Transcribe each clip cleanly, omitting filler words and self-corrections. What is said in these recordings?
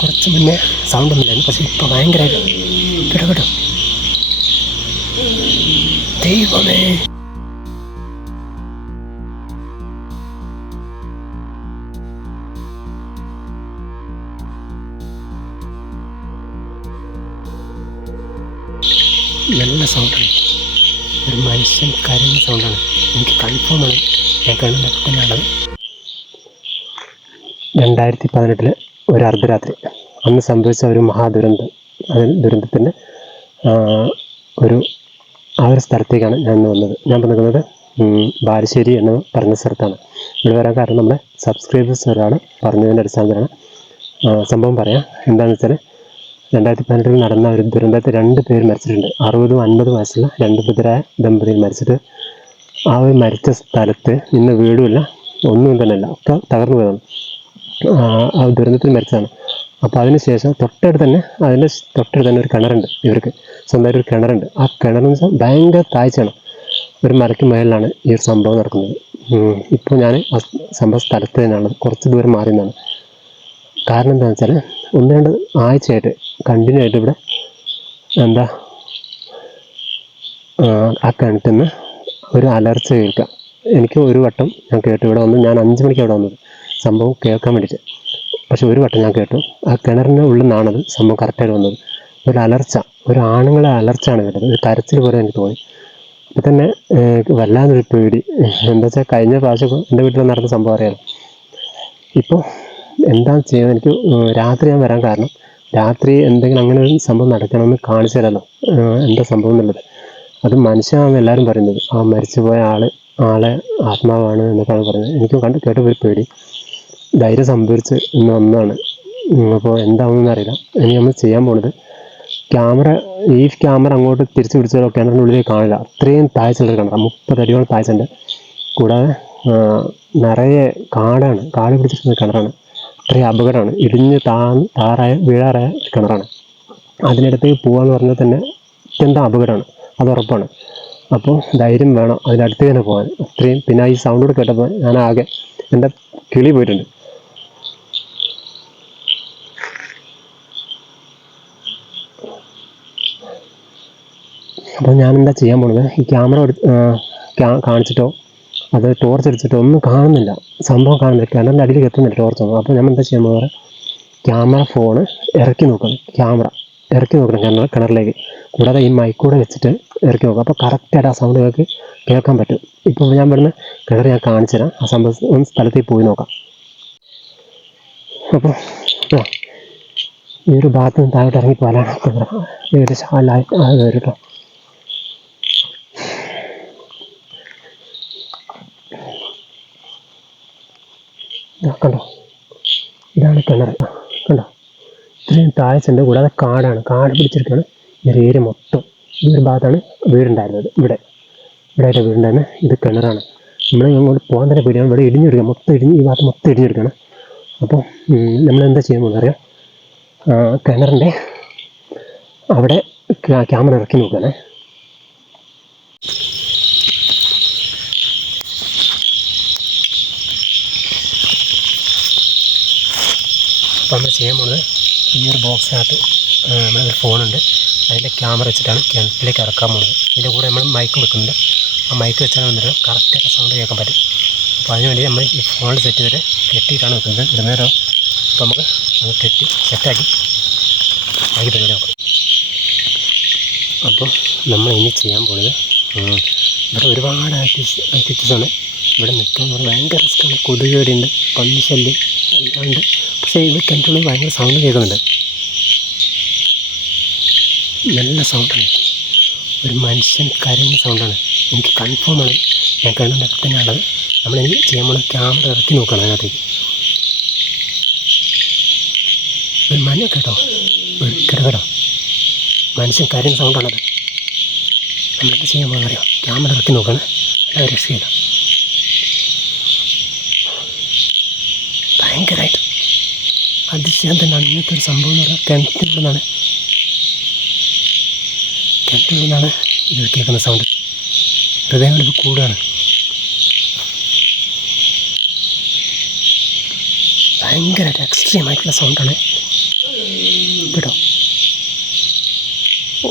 കുറച്ച് മുന്നേ സൗണ്ട് ഒന്നുമില്ലായിരുന്നു, പക്ഷേ ഇപ്പോൾ ഭയങ്കരമായിട്ട് കേട്ടോ കേട്ടോ. ദൈവമേ, നല്ല സൗണ്ടാണ്. ഒരു മനുഷ്യൻ കരയുന്ന സൗണ്ടാണ്. എനിക്ക് കൺഫേമാണ് ഞാൻ കണ്ണുനൊക്കെ തന്നെയാണത്. 2018 ഒരു അർദ്ധരാത്രി അന്ന് സംഭവിച്ച ഒരു മഹാദുരന്തം. ദുരന്തത്തിൻ്റെ ഒരു സ്ഥലത്തേക്കാണ് ഞാൻ ഇന്ന് വന്നത്. ഞാൻ നിൽക്കുന്നത് ബാലുശ്ശേരി എന്ന് പറഞ്ഞ സ്ഥലത്താണ്. ഇവിടെ വരാൻ കാരണം നമ്മുടെ സബ്സ്ക്രൈബേഴ്സ് ഒരാൾ പറഞ്ഞതിൻ്റെ അടിസ്ഥാനത്തിലാണ്. സംഭവം പറയാം. എന്താണെന്ന് വെച്ചാൽ 2018 നടന്ന ഒരു ദുരന്തത്തിൽ 2 പേര് മരിച്ചിട്ടുണ്ട്. 60-50 വയസ്സുള്ള 2 ബുദ്ധരായ ദമ്പതികൾ മരിച്ചിട്ട് ആ ഒരു മരിച്ച സ്ഥലത്ത് ഇന്ന് വീടുമില്ല, ഒന്നും തന്നെയല്ല, ഒക്കെ തകർന്നു പോയതാണ്. ആ ദുരന്തത്തിൽ മരിച്ചതാണ്. അപ്പോൾ അതിനുശേഷം തൊട്ടടുത്ത് തന്നെ ഒരു കിണറുണ്ട്. ഇവർക്ക് സ്വന്തമായിട്ട് ഒരു കിണറുണ്ട്. ആ കിണറെന്ന് വെച്ചാൽ ഭയങ്കര താഴ്ചയാണ്. ഒരു മലയ്ക്ക് മേളിലാണ് ഈ ഒരു സംഭവം നടക്കുന്നത്. ഇപ്പോൾ ഞാൻ ആ സംഭവ സ്ഥലത്ത് തന്നെയാണ്, കുറച്ച് ദൂരം മാറി നിന്നാണ്. കാരണം എന്താണെന്ന് വെച്ചാൽ 1-2 ആഴ്ചയായിട്ട് കണ്ടിന്യൂ ആയിട്ട് ഇവിടെ ആ കിണറ്റിൽ നിന്ന് ഒരു അലർച്ച കേൾക്കാം. എനിക്ക് ഒരു വട്ടം ഞാൻ കേട്ടു. ഇവിടെ വന്ന് ഞാൻ 5 മണിക്ക് അവിടെ വന്നത് സംഭവം കേൾക്കാൻ വേണ്ടിയിട്ട്. പക്ഷെ ഒരു വട്ടം ഞാൻ കേട്ടു. ആ കിണറിൻ്റെ ഉള്ളിൽ നിന്നാണത് സംഭവം കറക്റ്റായിട്ട് വന്നത്. ഒരു അലർച്ച, ഒരു ആണുങ്ങളെ അലർച്ചയാണ് കേട്ടത്. ഒരു കരച്ചിൽ പോലെ എനിക്ക് തോന്നി. അപ്പം തന്നെ വല്ലാതൊരു പേടി. എന്താ വെച്ചാൽ കഴിഞ്ഞ പ്രാവശ്യം എൻ്റെ വീട്ടിൽ നടന്ന സംഭവം അറിയാമല്ലോ. ഇപ്പോൾ എന്താണ് ചെയ്യുന്നത്? എനിക്ക് രാത്രി ഞാൻ വരാൻ കാരണം, രാത്രി എന്തെങ്കിലും അങ്ങനെ ഒരു സംഭവം നടക്കണമെന്ന് കാണിച്ചു തരാമല്ലോ എന്താ സംഭവം എന്നുള്ളത്. അത് മനുഷ്യനാണെന്ന് എല്ലാവരും പറയുന്നത്. ആ മരിച്ചുപോയ ആളെ ആത്മാവാണ് എന്നൊക്കെയാണ് പറയുന്നത്. എനിക്ക് കേട്ടപ്പോൾ ഒരു പേടി, ധൈര്യം സംഭരിച്ച് ഇന്ന് വന്നതാണ്. അപ്പോൾ എന്താവുമെന്ന് അറിയില്ല. ഇനി നമ്മൾ ചെയ്യാൻ പോകുന്നത് ഈ ക്യാമറ അങ്ങോട്ട് തിരിച്ച് പിടിച്ചാലോ കിണറിൻ്റെ ഉള്ളിലേക്ക് കാണില്ല. അത്രയും താഴ്ചയുള്ളൊരു കിണറാണ്. 30 അടിയോളം താഴ്ചയുണ്ട്. കൂടാതെ നിറയെ കാട് പിടിച്ചിട്ടുള്ള കിണറാണ്. അത്രയും അപകടമാണ്. ഇടിഞ്ഞ് വീഴാറായ കിണറാണ്. അതിനടുത്തേക്ക് പോകാമെന്ന് പറഞ്ഞാൽ തന്നെ അത്യന്തം അപകടമാണ്, അത് ഉറപ്പാണ്. അപ്പോൾ ധൈര്യം വേണം അതിനടുത്ത് തന്നെ പോകാൻ. അത്രയും പിന്നെ ഈ സൗണ്ട് കൂടെ കേട്ടപ്പോൾ ഞാൻ ആകെ എൻ്റെ കിളി പോയിട്ടുണ്ട്. അപ്പോൾ ഞാൻ എന്താ ചെയ്യാൻ പോകുന്നത്, ഈ ക്യാമറ കാണിച്ചിട്ടോ അത് ടോർച്ച് അടിച്ചിട്ടോ ഒന്നും കാണുന്നില്ല, സംഭവം കാണുന്നില്ല, കിണറിൻ്റെ അടിയിലേക്ക് എത്തുന്നില്ല ടോർച്ചൊന്നും. അപ്പോൾ ഞാൻ എന്താ ചെയ്യാൻ പോകുന്നത്, ഫോണ് ഇറക്കി നോക്കണം കിണറിലേക്ക്. കൂടാതെ ഈ മൈക്കൂടെ വെച്ചിട്ട് ഇറക്കി നോക്കാം. അപ്പോൾ കറക്റ്റായിട്ട് ആ സൗണ്ട് കേൾക്കാൻ പറ്റും. ഇപ്പോൾ ഞാൻ ഇവിടുന്ന് കിണർ ഞാൻ കാണിച്ചു തരാം. ആ സംഭവം സ്ഥലത്തേക്ക് പോയി നോക്കാം. അപ്പോൾ ഈ ഒരു ഭാഗത്ത് നിന്ന് താഴോട്ട് ഇറങ്ങി പോകാനാണ് ഏകദേശം വരും കേട്ടോ. കണ്ടോ, ഇതാണ് കിണർ. കണ്ടോ, ഇത്രയും താഴ്ചയുണ്ട്. കൂടാതെ കാട് പിടിച്ചിരിക്കുകയാണ് ഈ ഒരു ഏരിയ മൊത്തം. ഈ ഒരു ഭാഗത്താണ് വീടുണ്ടായിരുന്നത്. ഇവിടെയായിട്ട് വീടുണ്ടായിരുന്നത്. ഇത് കിണറാണ്. നമ്മൾ അങ്ങോട്ട് പോകാൻ തന്നെ പേടിയാണ്. ഇവിടെ ഈ ഭാഗത്ത് മൊത്തം ഇടിഞ്ഞെടുക്കുകയാണ്. അപ്പോൾ നമ്മളെന്താ ചെയ്യാൻ പോകുന്നത് അറിയാം, കിണറിൻ്റെ അവിടെ ക്യാമറ ഇറക്കി നോക്കുകയാണ്. അപ്പോൾ നമ്മൾ ചെയ്യാൻ പോകുന്നത്, ഈ ഒരു ബോക്സിനകത്ത് നമ്മളൊരു ഫോണുണ്ട്, അതിൻ്റെ ക്യാമറ വെച്ചിട്ടാണ് കിണറ്റിലേക്ക് ഇറക്കാൻ പോകുന്നത്. ഇതിൻ്റെ കൂടെ നമ്മൾ മൈക്ക് വെക്കുന്നുണ്ട്. ആ മൈക്ക് വെച്ചാൽ വന്നിട്ട് കറക്റ്റായിട്ട് സൗണ്ട് കേൾക്കാൻ പറ്റും. അപ്പോൾ അതിനുവേണ്ടി നമ്മൾ ഈ ഫോണിൽ സെറ്റ് ചെയ്തിട്ട് കെട്ടിയിട്ടാണ് വെക്കുന്നത്. ഇടുന്നേരം അപ്പോൾ നമുക്ക് അത് കെട്ടി സെറ്റാക്കി പരിപാടി നോക്കാം. അപ്പോൾ നമ്മൾ ഇനി ചെയ്യാൻ പോകുന്നത്, ഇവിടെ ഒരുപാട് ആക്ടിവിറ്റീസാണ് ഇവിടെ നിൽക്കുന്നത്. ഭയങ്കര റിസ്ക്കാണ്. കൊതുക് കടിയുണ്ട്, പന്നി ശല്യം എല്ലാം ഉണ്ട്. പക്ഷേ ഇത് കിണറ്റുള്ളിൽ ഭയങ്കര സൗണ്ട് കേൾക്കുന്നുണ്ട്. നല്ല സൗണ്ടാണ്, ഒരു മനുഷ്യൻ കരയുന്ന സൗണ്ടാണ്. എനിക്ക് കൺഫേമാണ് ഞാൻ കിണറിൻ്റെ തന്നെയാണത്. നമ്മളെനിക്ക് ചെയ്യാൻ പോകുന്നത് ക്യാമറ ഇറക്കി നോക്കണം അതിനകത്തേക്ക്. ഒരു കേട്ടോ, ഒരു കിടകടോ മനുഷ്യൻ കരയുന്ന സൗണ്ടാണത്. നമ്മളെന്ത് ചെയ്യാൻ പോകുന്നത് അറിയാം, ക്യാമറ ഇറക്കി നോക്കണം. അത് രക്ഷയില്ല, ഭയങ്കരമായിട്ട് അതിശയം തന്നെയാണ് ഇങ്ങനത്തെ ഒരു സംഭവം എന്ന് പറഞ്ഞാൽ. കിണറ്റിനുള്ളതാണ് ഇത് കേൾക്കുന്ന സൗണ്ട്. ഹൃദയങ്ങളിപ്പോൾ കൂടുകയാണ്. ഭയങ്കരമായിട്ട് എക്സ്ട്രീമായിട്ടുള്ള സൗണ്ടാണ്. കേട്ടോ.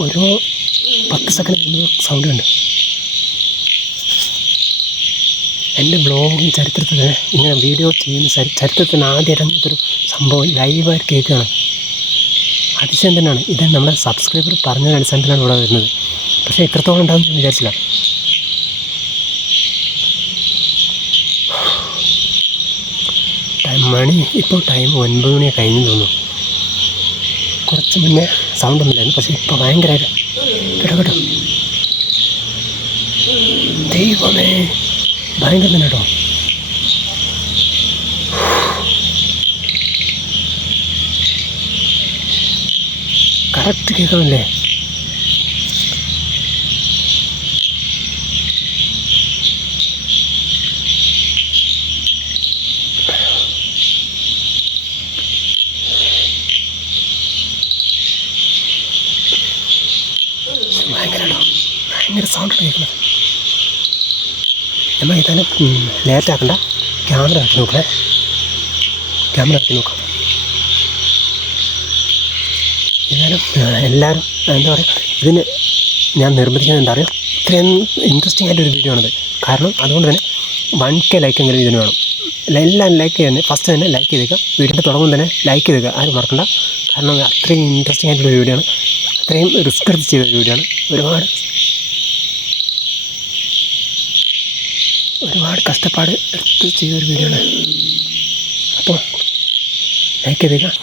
ഓരോ 10 സെക്കൻഡ് കഴിയുമ്പോൾ സൗണ്ട് കണ്ടു. എൻ്റെ ബ്ലോഗിങ് ചരിത്രത്തിൽ ഇങ്ങനെ വീഡിയോ ചെയ്യുന്ന ചരിത്രത്തിൽ ആദ്യം ഇറങ്ങിയിട്ടൊരു സംഭവം ലൈവായിട്ട് കേൾക്കുകയാണ്. അതിശയം തന്നെയാണ്. ഇത് നമ്മുടെ സബ്സ്ക്രൈബർ പറഞ്ഞ അടിസ്ഥാനത്തിലാണ് ഇവിടെ വരുന്നത്. പക്ഷേ എത്രത്തോളം ഉണ്ടാകും ഞാൻ വിചാരിച്ചില്ല. ഇപ്പോൾ ടൈം 9 മണി കഴിഞ്ഞു തോന്നുന്നു. കുറച്ച് മുന്നേ സൗണ്ട് ഒന്നുമില്ലായിരുന്നു, പക്ഷേ ഇപ്പോൾ ഭയങ്കരമായിട്ട് കേട്ടോ. ദൈവമേ, ഭയങ്കര തന്നെ കേട്ടോ. കറക്റ്റ് കേൾക്കണമല്ലേ? ഭയങ്കര സൗണ്ട് കേൾക്കുന്നത്. നമ്മൾ ഏതായാലും ലേറ്റാക്കണ്ട, ക്യാമറ ആക്കി നോക്കണേ. ക്യാമറ ആക്കി നോക്കാം. ഏതായാലും എല്ലാവരും എന്താ പറയുക, ഇതിന് ഞാൻ നിർബന്ധിക്കുന്നത് എന്താ പറയുക, ഇത്രയും ഇൻട്രസ്റ്റിംഗ് ആയിട്ടൊരു വീഡിയോ ആണത്. കാരണം അതുകൊണ്ട് തന്നെ 1K ലൈക്കെങ്കിലും ഇതിന് വേണം. എല്ലാം ലൈക്ക് ചെയ്യുന്നത് ഫസ്റ്റ് തന്നെ ലൈക്ക് ചെയ്തേക്കാം. വീഡിയോൻ്റെ തുടങ്ങും തന്നെ ലൈക്ക് ചെയ്തേക്കുക, ആരും മറക്കണ്ട. കാരണം അത്രയും ഇൻട്രസ്റ്റിംഗ് ആയിട്ടുള്ളൊരു വീഡിയോ ആണ്. അത്രയും റിസ്ക് എടുത്ത് ചെയ്തൊരു വീഡിയോ ആണ്. ഒരുപാട് കഷ്ടപ്പാട് എടുത്ത് ചെയ്തൊരു വീഡിയോ ആണ്. അപ്പോൾ ലൈക്ക് ചെയ്തേക്കാം.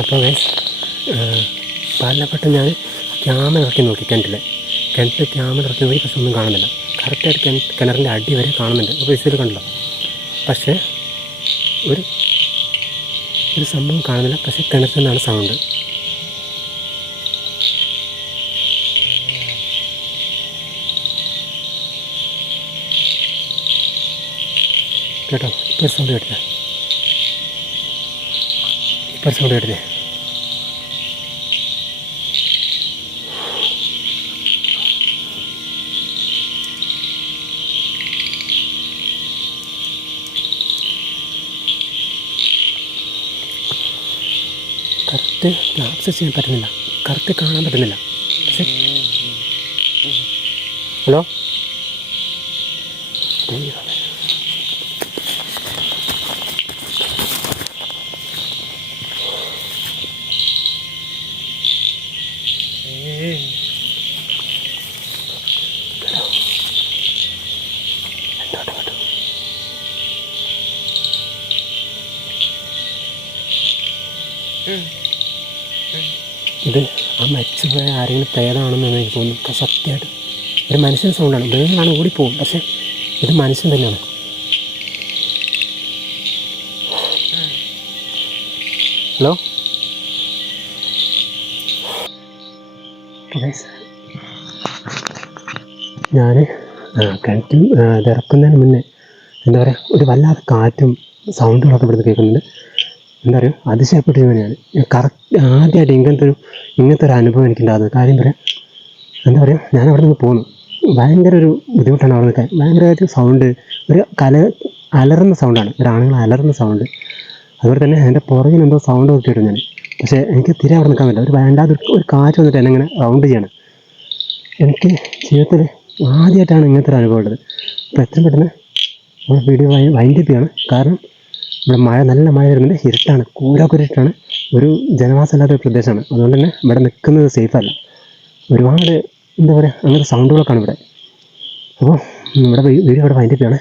അപ്പോൾ ഗൈസ് പാലപ്പെട്ട ഞാൻ ക്യാമറ ഇറക്കി നോക്കി കിണറ്റിൽ ക്യാമറ ഇറക്കി നോക്കി, പക്ഷെ ഒന്നും കാണുന്നില്ല. കറക്റ്റായിട്ട് കിണറിൻ്റെ അടി വരെ കാണുന്നുണ്ട്. അപ്പോൾ വിസിൽ കണ്ടല്ലോ, പക്ഷേ ഒരു സംഭവം കാണുന്നില്ല. പക്ഷേ കിണറ്റിൽ നിന്നാണ് സൗണ്ട്. കേട്ടോ, ഇപ്പോൾ സൗണ്ട് കേട്ടില്ലേ? ഇപ്പോൾ സൗണ്ട് കേട്ടില്ലേ? കറക്റ്റ് ആക്സസ് ചെയ്യാൻ പറ്റുന്നില്ല, കറക്റ്റ് കാണാൻ പറ്റുന്നില്ല. പക്ഷേ ഹലോ, ഇത് ആ മരിച്ചുപോയ ആരെങ്കിലും പ്രേതമാണെന്നാണ് എനിക്ക് തോന്നുന്നു. സത്യമായിട്ട് ഒരു മനുഷ്യൻ സൗണ്ടാണ്. മൃഗങ്ങളാണ് ഓടിപ്പോവും, പക്ഷേ ഇത് മനുഷ്യൻ തന്നെയാണ്. ഹലോ, ഞാൻ കിണറ്റിൽ ഇറക്കുന്നതിന് മുന്നേ എന്താ പറയുക, ഒരു വല്ലാത്ത കാറ്റും സൗണ്ടുകളൊക്കെ ഇവിടുന്ന് കേൾക്കുന്നുണ്ട്. എന്താ പറയുക, അതിശയപ്പെട്ട് തന്നെയാണ്. കറക്റ്റ് ആദ്യമായിട്ട് ഇങ്ങനത്തെ ഒരു അനുഭവം എനിക്കുണ്ടാകുന്നത്. കാര്യം പറയാം, എന്താ പറയുക, ഞാൻ അവിടെ നിന്ന് പോന്നു. ഭയങ്കര ഒരു ബുദ്ധിമുട്ടാണ് അവിടെ നിൽക്കാൻ. ഭയങ്കരമായിട്ട് സൗണ്ട്, ഒരു അലറുന്ന സൗണ്ടാണ്, ഒരാണുങ്ങൾ അലറുന്ന സൗണ്ട്. അതുപോലെ തന്നെ എൻ്റെ പുറകിൽ എന്തോ സൗണ്ട് ഒക്കെ കേട്ടു ഞാൻ. പക്ഷേ എനിക്ക് തിരെ അവിടെ നിൽക്കാൻ പറ്റില്ല. ഒരു വേണ്ടാതെ ഒരു കാറ്റ് വന്നിട്ട് എന്നെ ഇങ്ങനെ റൗണ്ട് ചെയ്യണം. എനിക്ക് ജീവിതത്തിൽ ആദ്യമായിട്ടാണ് ഇങ്ങനത്തെ ഒരു അനുഭവം ഉള്ളത്. അപ്പോൾ എത്രയും പെട്ടെന്ന് നമ്മൾ വീഡിയോ വൈൻഡപ്പ് ചെയ്യാണ്. കാരണം ഇവിടെ നല്ല മഴ വരുന്നുണ്ട്. ഇരുട്ടാണ്, കൂരാക്കുരുട്ടാണ്. ഒരു ജനവാസമില്ലാത്ത ഒരു പ്രദേശമാണ്. അതുകൊണ്ട് തന്നെ ഇവിടെ നിൽക്കുന്നത് സേഫല്ല. ഒരുപാട് എന്താ പറയുക, അങ്ങനത്തെ സൗണ്ടുകളൊക്കെയാണ് ഇവിടെ. അപ്പോൾ നമ്മുടെ വീഡിയോ ഇവിടെ വൈൻഡപ്പ് ചെയ്യാണ്.